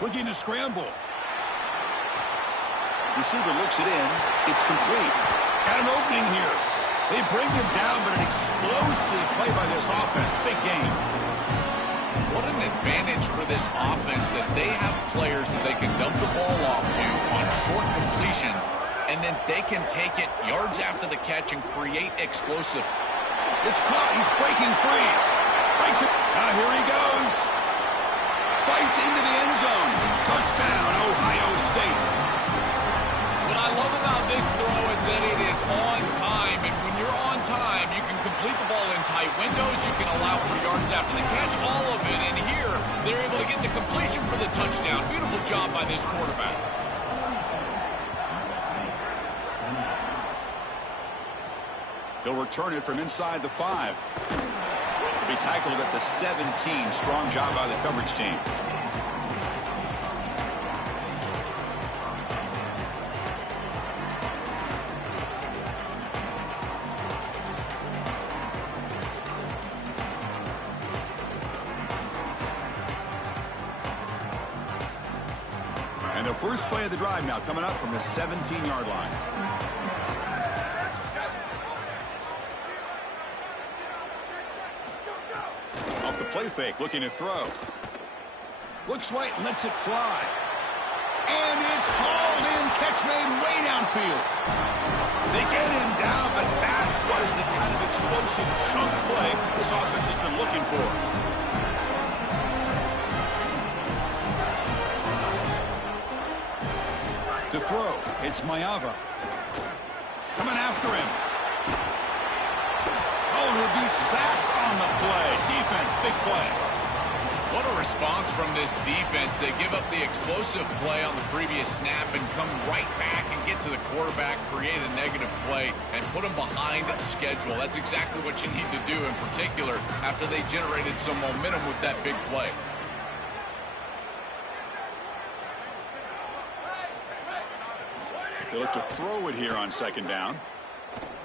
Looking to scramble. Receiver looks it in. It's complete. Got an opening here. They bring him down, but an explosive play by this offense. Big game. What an advantage for this offense that they have players that they can dump the ball off to on short completions, and then they can take it yards after the catch and create explosive. It's caught. He's breaking free. Breaks it. Now here he goes. Fights into the end zone. Touchdown, Ohio State. What I love about this throw is that it is on time, and when you're on time, you can complete the ball in tight windows. You can allow for yards after the catch, all of it. And here, they're able to get the completion for the touchdown. Beautiful job by this quarterback. He'll return it from inside the 5. He'll be tackled at the 17. Strong job by the coverage team. And the first play of the drive now coming up from the 17-yard line. Off the play fake, looking to throw. Looks right and lets it fly. And it's hauled in, catch made way downfield. They get him down, but that was the kind of explosive chunk play this offense has been looking for. To throw, it's Mayava. Coming after him. Oh, he'll be sacked on the play. Defense, big play. What a response from this defense. They give up the explosive play on the previous snap and come right back and get to the quarterback, create a negative play, and put him behind schedule. That's exactly what you need to do, in particular, after they generated some momentum with that big play. They look to throw it here on second down.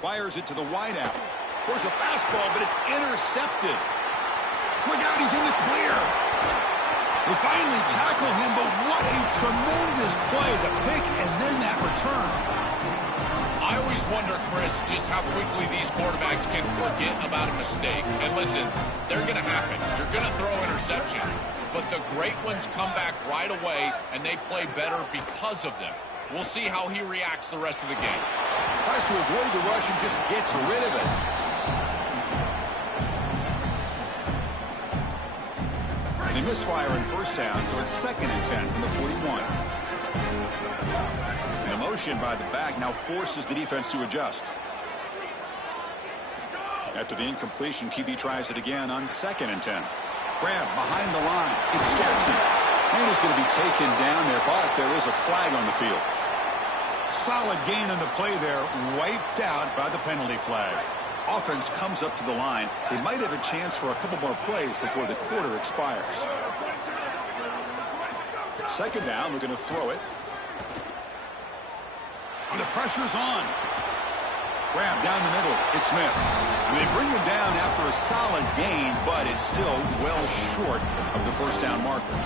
Fires it to the wideout. There's a fastball, but it's intercepted. Look out, he's in the clear. We finally tackle him, but what a tremendous play. The pick and then that return. I always wonder, Chris, just how quickly these quarterbacks can forget about a mistake. And listen, they're going to happen. You're going to throw interceptions. But the great ones come back right away, and they play better because of them. We'll see how he reacts the rest of the game. Tries to avoid the rush and just gets rid of it. They misfire in first down, so it's 2nd and 10 from the 41. And the motion by the back now forces the defense to adjust. After the incompletion, QB tries it again on 2nd and 10. Grab behind the line. It's Jackson. And he's going to be taken down there, but there is a flag on the field. Solid gain on the play there, wiped out by the penalty flag. Offense comes up to the line. They might have a chance for a couple more plays before the quarter expires. 2nd down, we're going to throw it. And the pressure's on. Grab down the middle. It's Smith. And they bring him down after a solid gain, but it's still well short of the first down marker.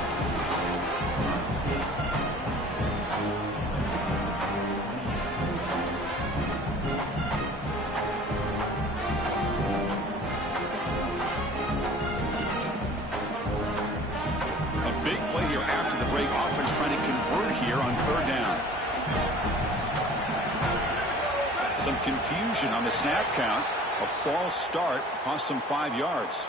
Big play here after the break. Offense trying to convert here on 3rd down. Some confusion on the snap count. A false start cost some 5 yards.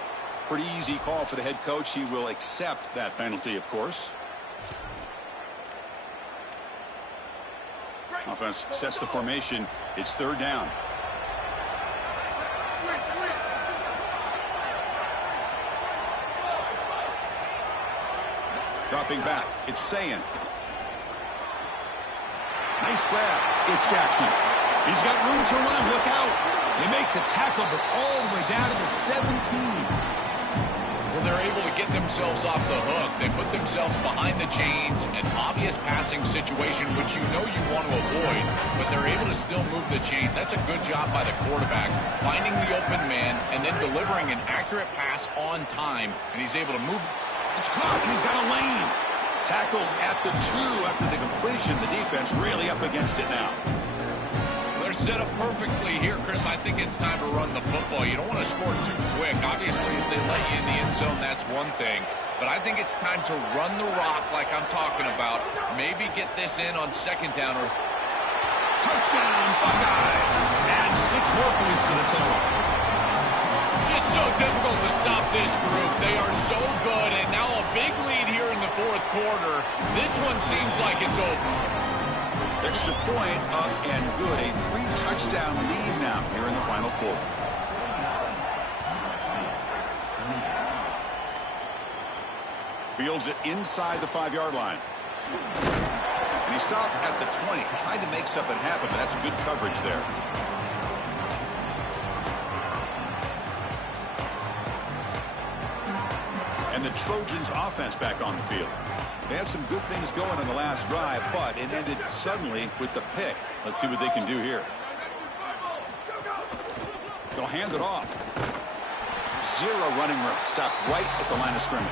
Pretty easy call for the head coach. He will accept that penalty, of course. Offense sets the formation. It's 3rd down. Dropping back, it's Sayan. Nice grab. It's Jackson. He's got room to run. Look out. They make the tackle, but all the way down to the 17. Well, they're able to get themselves off the hook. They put themselves behind the chains, an obvious passing situation, which you know you want to avoid, but they're able to still move the chains. That's a good job by the quarterback, finding the open man and then delivering an accurate pass on time, and he's able to move. It's caught, and he's got a lane. Tackled at the 2 after the completion. The defense really up against it now. They're set up perfectly here, Chris. I think it's time to run the football. You don't want to score too quick. Obviously, if they let you in the end zone, that's one thing. But I think it's time to run the rock like I'm talking about. Maybe get this in on 2nd down. Or touchdown, Buckeyes. Add 6 more points to the total. Just so difficult to stop this group. They are so good, and now a big lead here in the 4th quarter. This one seems like it's over. Extra point up and good. A 3-touchdown lead now here in the final quarter. Fields it inside the 5-yard line. And he stopped at the 20. Tried to make something happen, but that's good coverage there. And the Trojans offense back on the field. They had some good things going on the last drive, but it ended suddenly with the pick. Let's see what they can do here. They'll hand it off. Zero running room. Stopped right at the line of scrimmage.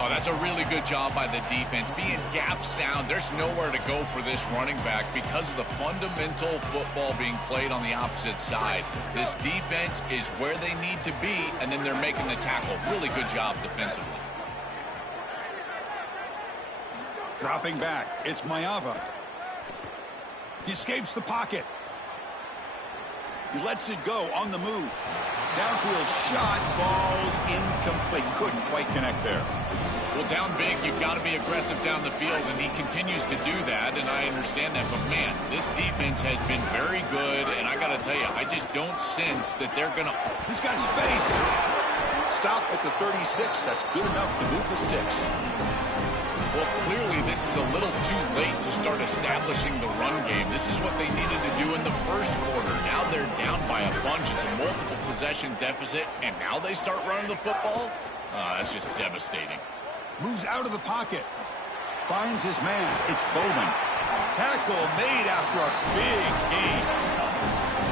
Oh, that's a really good job by the defense. Being gap sound, there's nowhere to go for this running back because of the fundamental football being played on the opposite side. This defense is where they need to be, and then they're making the tackle. Really good job defensively. Dropping back, it's Mayava. He escapes the pocket. He lets it go on the move. Downfield shot falls incomplete. Couldn't quite connect there. Well, down big, you've got to be aggressive down the field, and he continues to do that, and I understand that. But, man, this defense has been very good, and I got to tell you, I just don't sense that they're going to... He's got space. Stop at the 36. That's good enough to move the sticks. Well, clearly this is a little too late to start establishing the run game. This is what they needed to do in the first quarter. Now they're down by a bunch. It's a multiple possession deficit, and now they start running the football? That's just devastating. Moves out of the pocket. Finds his man. It's Bowman. Tackle made after a big gain.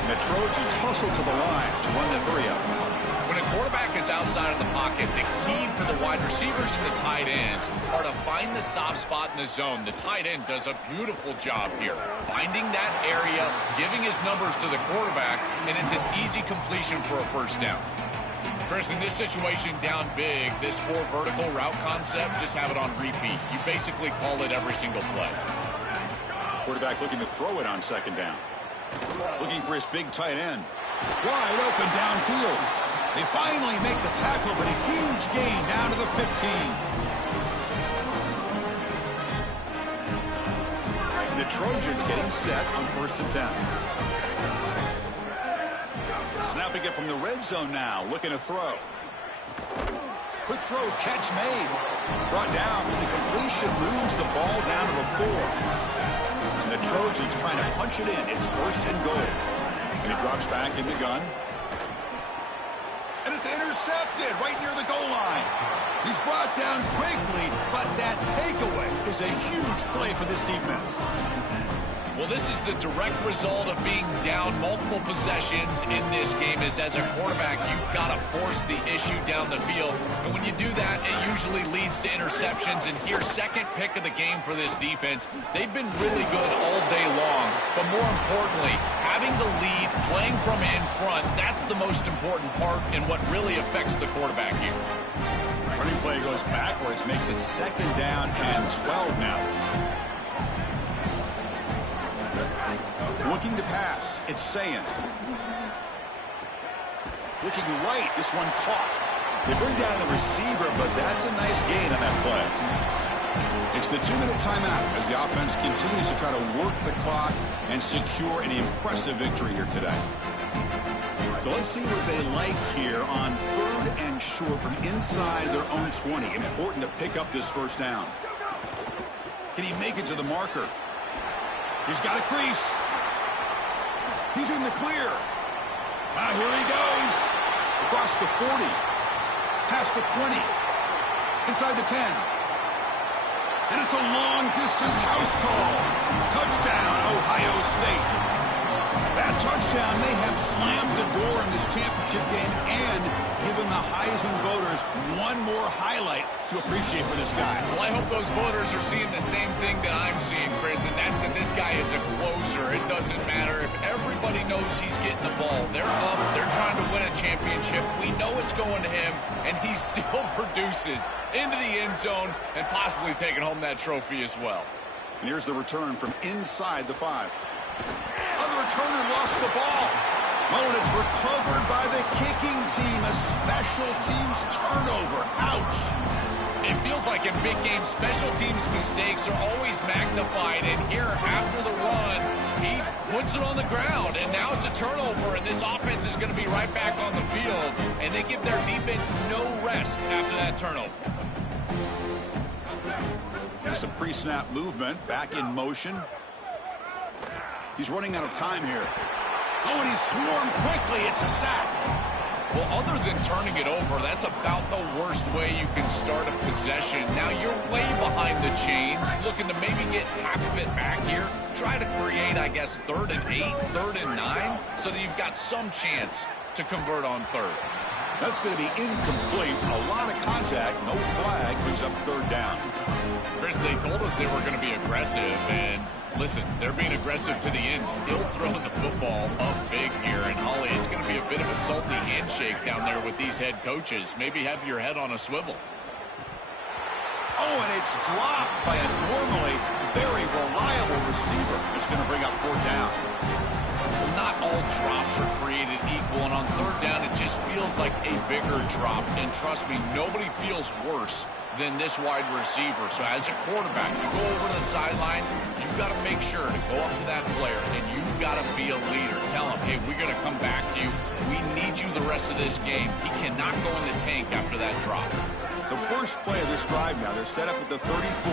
The Trojans hustle to the line to run the hurry up. When a quarterback is outside of the pocket, the key for the wide receivers and the tight ends are to find the soft spot in the zone. The tight end does a beautiful job here, finding that area, giving his numbers to the quarterback, and it's an easy completion for a first down. Chris, in this situation down big, this 4 vertical route concept, just have it on repeat. You basically call it every single play. Quarterback looking to throw it on second down. Looking for his big tight end. Wide open downfield. They finally make the tackle, but a huge gain down to the 15. The Trojans getting set on 1st and 10. Snapping it from the red zone now, looking to throw. Quick throw, catch made. Brought down for the completion, moves the ball down to the 4. And the Trojans trying to punch it in. It's 1st and goal. And he drops back in the gun. And it's intercepted right near the goal line. He's brought down quickly, but that takeaway is a huge play for this defense. Well, this is the direct result of being down multiple possessions in this game. Is as a quarterback, you've got to force the issue down the field. And when you do that, it usually leads to interceptions. And here, second pick of the game for this defense. They've been really good all day long. But more importantly, having the lead, playing from in front, that's the most important part and what really affects the quarterback here. Running play goes backwards, makes it 2nd down and 12 now. Looking to pass, it's Sayan. Looking right, this one caught. They bring down the receiver, but that's a nice gain on that play. It's the 2-minute timeout as the offense continues to try to work the clock and secure an impressive victory here today. So let's see what they like here on 3rd and short from inside their own 20. Important to pick up this first down. Can he make it to the marker? He's got a crease. He's in the clear. Here he goes. Across the 40. Past the 20. Inside the 10. And it's a long-distance house call. Touchdown, Ohio State. That touchdown may have slammed the door in this championship game and given the Heisman voters one more highlight to appreciate for this guy. Well, I hope those voters are seeing the same thing that I'm seeing, Chris, and that's that this guy is a closer. It doesn't matter if everybody knows he's getting the ball. They're up. They're trying to win a championship. We know it's going to him, and he still produces into the end zone and possibly taking home that trophy as well. And here's the return from inside the 5. Other returner lost the ball. Oh, and it's recovered by the kicking team. A special teams turnover. Ouch. It feels like in big games, special teams mistakes are always magnified. And here, after the run, he puts it on the ground. And now it's a turnover, and this offense is going to be right back on the field. And they give their defense no rest after that turnover. There's some pre-snap movement. Back in motion. He's running out of time here. Oh, and he's swarmed quickly. It's a sack. Well, other than turning it over, that's about the worst way you can start a possession. Now you're way behind the chains, looking to maybe get half of it back here. Try to create, I guess, 3rd and 8, 3rd and 9, so that you've got some chance to convert on 3rd. That's going to be incomplete. A lot of contact. No flag. Brings up 3rd down. Chris, they told us they were going to be aggressive, and listen, they're being aggressive to the end, still throwing the football up big here. And Holly, it's going to be a bit of a salty handshake down there with these head coaches. Maybe have your head on a swivel. Oh, and it's dropped by a normally very reliable receiver. It's going to bring up 4th down. Well, not all drops are created equal, and on 3rd down, it just feels like a bigger drop. And trust me, nobody feels worse than this wide receiver. So as a quarterback, you go over to the sideline, you've got to make sure to go up to that player, and you've got to be a leader. Tell him, hey, we're going to come back to you. We need you the rest of this game. He cannot go in the tank after that drop. The first play of this drive now, they're set up at the 34.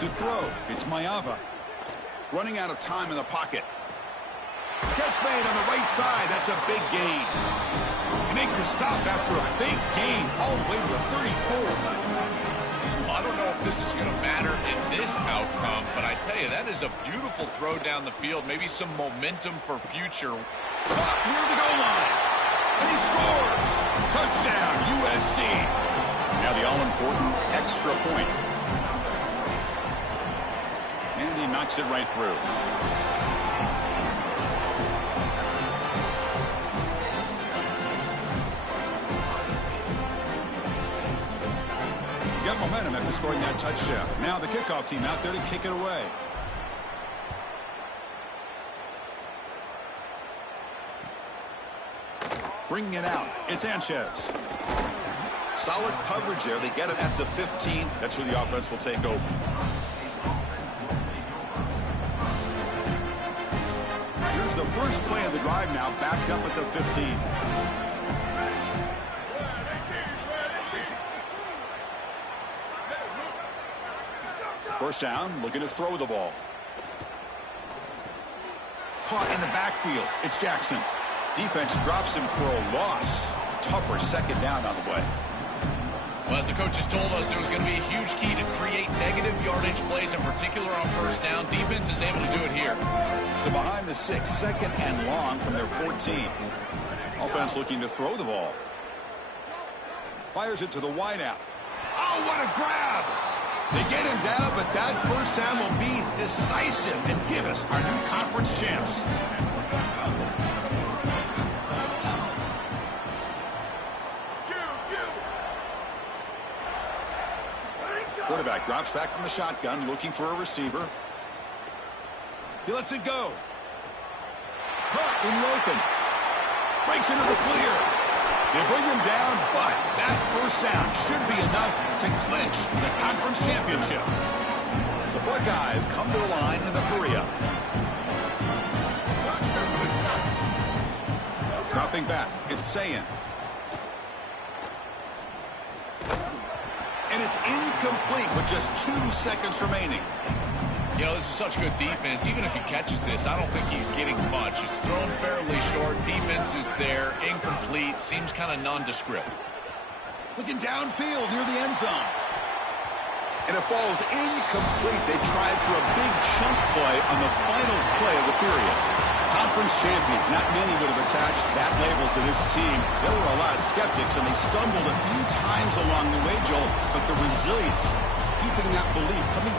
To throw, it's Mayava. Running out of time in the pocket. Catch made on the right side. That's a big gain. You make the stop after a big gain all the way to the 34. Well, I don't know if this is going to matter in this outcome, but I tell you, that is a beautiful throw down the field. Maybe some momentum for future. Near the goal line. And he scores. Touchdown, USC. Now the all-important extra point. And he knocks it right through. Got momentum after scoring that touchdown. Now the kickoff team out there to kick it away. Bringing it out, it's Sanchez. Solid coverage there. They get it at the 15. That's where the offense will take over. Here's the first play of the drive now, backed up at the 15. First down, looking to throw the ball. Caught in the backfield. It's Jackson. Defense drops him for a loss. Tougher 2nd down on the way. Well, as the coaches told us, there was going to be a huge key to create negative yardage plays, in particular on 1st down. Defense is able to do it here. So behind the 6, 2nd and long from their 14. Offense looking to throw the ball. Fires it to the wideout. Oh, what a grab! They get him down, but that first down will be decisive and give us our new conference champs. Quarterback drops back from the shotgun, looking for a receiver. He lets it go. Caught in the open. Breaks into the clear. They bring him down, but that first down should be enough to clinch the conference championship. The Buckeyes come to the line in the Korea. Dropping back, it's Sayin. And it's incomplete with just 2 seconds remaining. You know, this is such good defense. Even if he catches this, I don't think he's getting much. It's thrown fairly short. Defense is there. Incomplete. Seems kind of nondescript. Looking downfield near the end zone. And it falls incomplete. They tried for a big chunk play on the final play of the period. Conference champions. Not many would have attached that label to this team. There were a lot of skeptics, and they stumbled a few times along the way, Joel, but the resilience, keeping that belief, coming